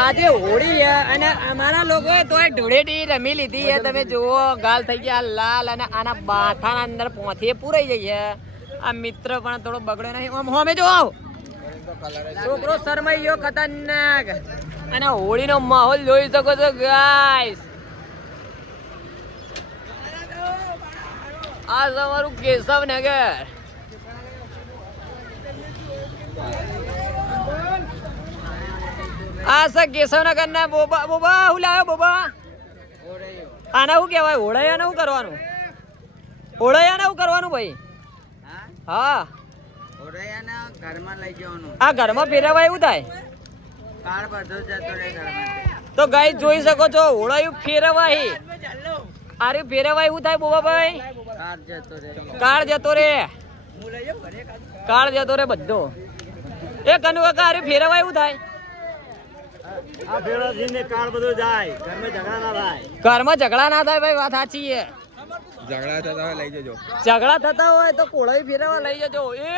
આજે હોળી છે અને અમારા લોકોએ તો ધૂળેટી રમી લીધી છે. તમે જુઓ ગાલ થઈ ગયા લાલ અને આના બાથાના અંદર પોથી પૂરાઈ ગઈ છે. આ મિત્ર પણ થોડો બગડ્યો નહીં. આમ હોમે જો છોકરો શરમાઈ ગયો ખતરનાક. અને હોળીનો માહોલ જોઈ શકો છો ગાઈસ. આ તમારું કેશવનગર. આ છે કેશવનગર ના બોબા. બોબા હું લાવ્યો બોબા? આના શું કહેવાય? હોળૈયાને શું કરવાનું? હોળૈયાને શું કરવાનું ભાઈ? હા હોળૈયાને ઘરમાં લઈ જવાનું. આ ઘરમાં ફેરવા એવું થાય? કાર બધો જતો રહે ઘરમાં. તો ગાઈ જોઈ શકો છો હોળાયું ફેરવાય. આરે ફેરવાય એવું થાય બોબા ભાઈ? કાર જતો રહે. કાર જતો રે. કાર જતો રે બધો. એ કનુ કાકા આરે ફેરવાય એવું થાય? આ ફેરવાથી કાર બધો જાય. ઘરમાં ઝઘડા ના થાય. ઘરમાં ઝઘડા ના થાય ભાઈ, વાત સાચી છે. ઝઘડા થતા હોય લઈ જજો. ઝઘડા થતા હોય તો કોળાઈ ફેરવા લઈ જજો. એ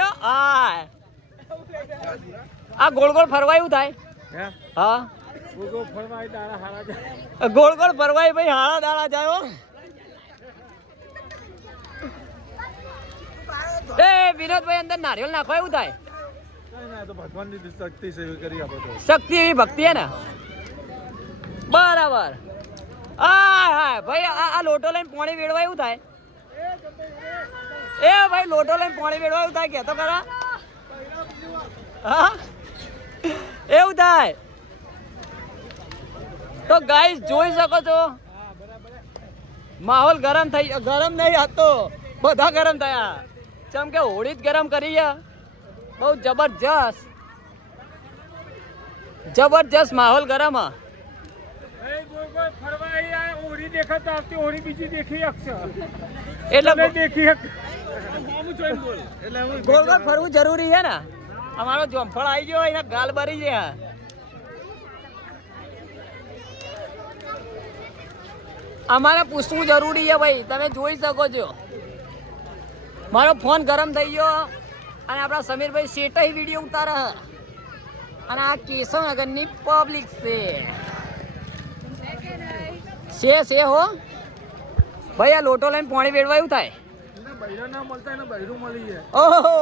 આ ગોળ ગોળ ફરવા એવું થાય? હા ગોળ ગોળ ફરવાય ભાઈ, હાડા દાડા જાય. એ વિનોદભાઈ અંદર નારિયેળ નાખવા એવું થાય? શક્તિ એવી ભક્તિ હે ને. બરાબર. હા ભાઈ આ લોટો લઈને પાણી વેડવા એવું થાય? એ ભાઈ લોટો લઈને પાણી વેડવા એવું થાય કે તો ખરા? હા એવું થાય. તો ગાઈસ જોઈ શકો છો માહોલ ગરમ થઈ ગરમ નહીં હતો, બધા ગરમ થયા. જેમ કે હોળી જ ગરમ કરી છે. બહુ જબરજસ્ત માહોલ ગરમ હા. એટલે ગોળ ગોળ ફરવું જરૂરી છે ને. અમારો જોમફળ આવી ગયો, એને ગાલ ભરી છે. અમારે પૂછવું જરૂરી છે ભાઈ. તમે જોઈ શકો છો મારો ફોન ગરમ થઈ ગયો અને આપણા સમીરભાઈ શેટાઈ વિડીયો ઉતારે. અને આ કેશવનગરની પબ્લિક છે હો ભાઈ. આ લોટો લઈને પાણી વેડવા એવું થાય? ઓહો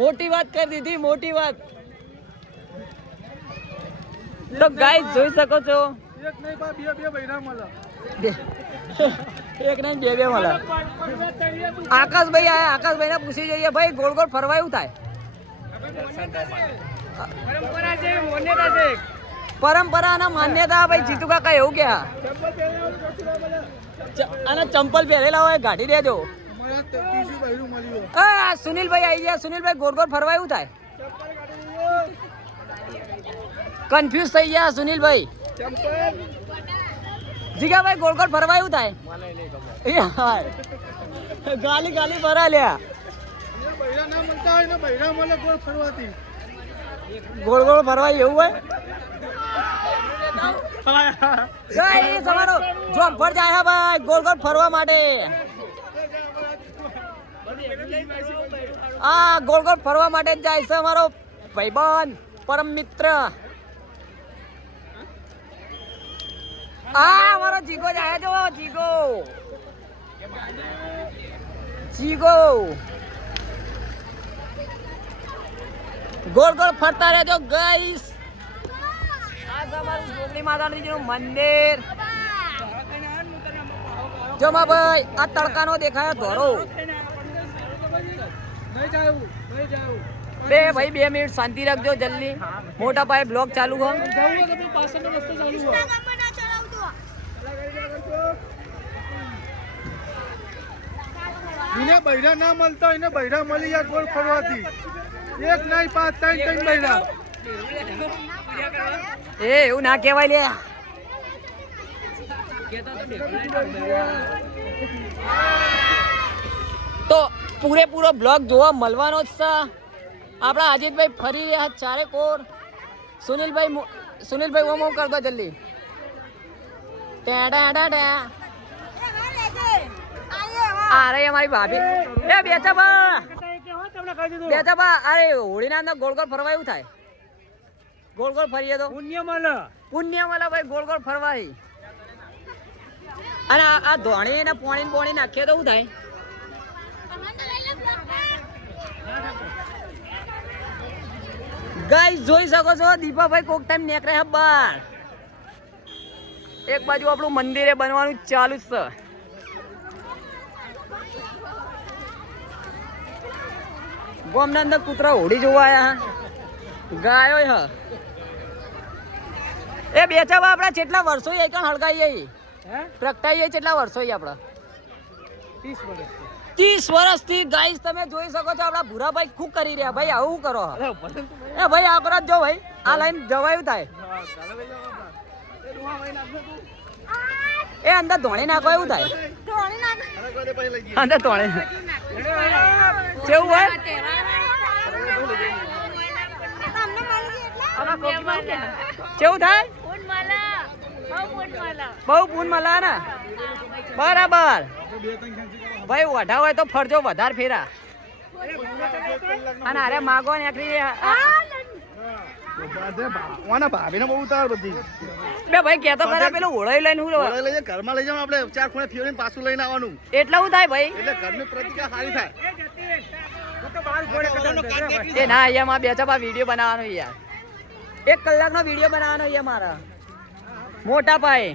મોટી વાત કરી દીધી, મોટી વાત. તો ગાઈસ જોઈ શકો છો એક નહીં બે મળે. આકાશભાઈ આયા, આકાશભાઈ ને પૂછી જોઈએ ભાઈ ગોળ ગોળ ફરવા એવું થાય? પરંપરા અને માન્યતા ભાઈ. જીતુ કાકા એવું કે અને ચંપલ પહેરેલા હોય ગાડી દેજો. સુનિલભાઈ આવી ગયા. સુનિલભાઈ ગોળ ગોળ ફરવા એવું થાય? કન્ફ્યુઝ થઈ ગયા સુનિલભાઈ. જીગાભાઈ ગોળ ગોળ ફરવા એવું થાય? ગાલી ગાલી ભરા લ્યા. ગોળ ગોળ ફરવા એવું હોય? તમારો જોમફળ જાય ભાઈ ગોળ ગોળ ફરવા માટે. આ ગોળ ગોળ ફરવા માટે જ જાય છે અમારો ભાઈબંધ પરમ મિત્ર. અમારો જીગો જાય જો. જીગો ગોળ ગોળ ફરતા રહેજો ગાઈસ. આ તમારું જોગણી માતાજીનું મંદિર. જમા ભાઈ આ તડકાનો દેખાય ધોરો. બે 2 મિનિટ શાંતિ રાખજો જલ્દી. મોટા પાયે બ્લોગ ચાલુ હો. એને બૈરા ના મળતા, એને બૈરા મળી જાય ગોળ ફરવાથી. એક નહીં 5 3 બૈરા. એ એવું ના કહેવાય લે. તો પૂરેપૂરો બ્લોગ જોવા મળવાનો જ છે. આપણા અજીતભાઈ ફરી રહ્યા ચારે કોર. સુનિલભાઈ ઓમ ઓમ કરતો જલ્દી. અરે અમારી ભાભી એ બેચા બા અરે હોળીના અંદર ગોળ ગોળ ફરવા એવું થાય? ગોળ ગોળ ફરીએ તો પુણ્ય મળે. પુણ્ય મળે ભાઈ, ગોળ ગોળ ફરવાય. અને આ ધોણી ને પોણી પોણી નાખીએ તો શું થાય? ગાઈસ જોઈ શકો છો દીપાભાઈ કોક ટાઈમ નીકળે છે બહાર. એક બાજુ આપણું મંદિરે બનવાનું ચાલુ જ છે. ગોમના અંદર કૂતરા હોડી જોવા આયા ગાયો હ. એ બેચાબા આપડા કેટલા વર્ષો હળગાઈએ પ્રગટાઈએ કેટલા વર્ષો આપડા? 30 વર્ષથી. ગાઈસ તમે જોઈ શકો છો આપડા ભૂરાભાઈ ખૂબ કરી રહ્યા. ભાઈ આવું કરો એ ભાઈ આ પર જો ભાઈ, આ લાઈન જવાયું થાય એ અંદર ધોણી નાખો એવું થાય. અંદર ધોણી કેવું હોય? કેવું થાય? બહુ પૂન મળે ને. બરાબર ભાઈ, વઢા હોય તો ફરજો વધારે ફેરા. અને અરે માગો ને ભાભીને બહુ ઉતાર બધી બે ભાઈ કેતો ખરા પેલું ઓળાઈ લઈને હું ઘરમાં લઈ જાવ આપણે 4 ખૂણે ફેરીને પાછું લઈને આવવાનું. એટલે શું થાય ભાઈ? એટલે ઘરની પ્રતિક્રિયા સારી થાય. એ ના અહીંયા માં બેચા વિડીયો બનાવવાનો યાર. 1 કલાકનો વિડીયો બનાવવાનો અહીંયા મારા મોટા પાયે.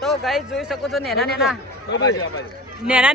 તો ગાઈસ જોઈ શકો છો નેના નેના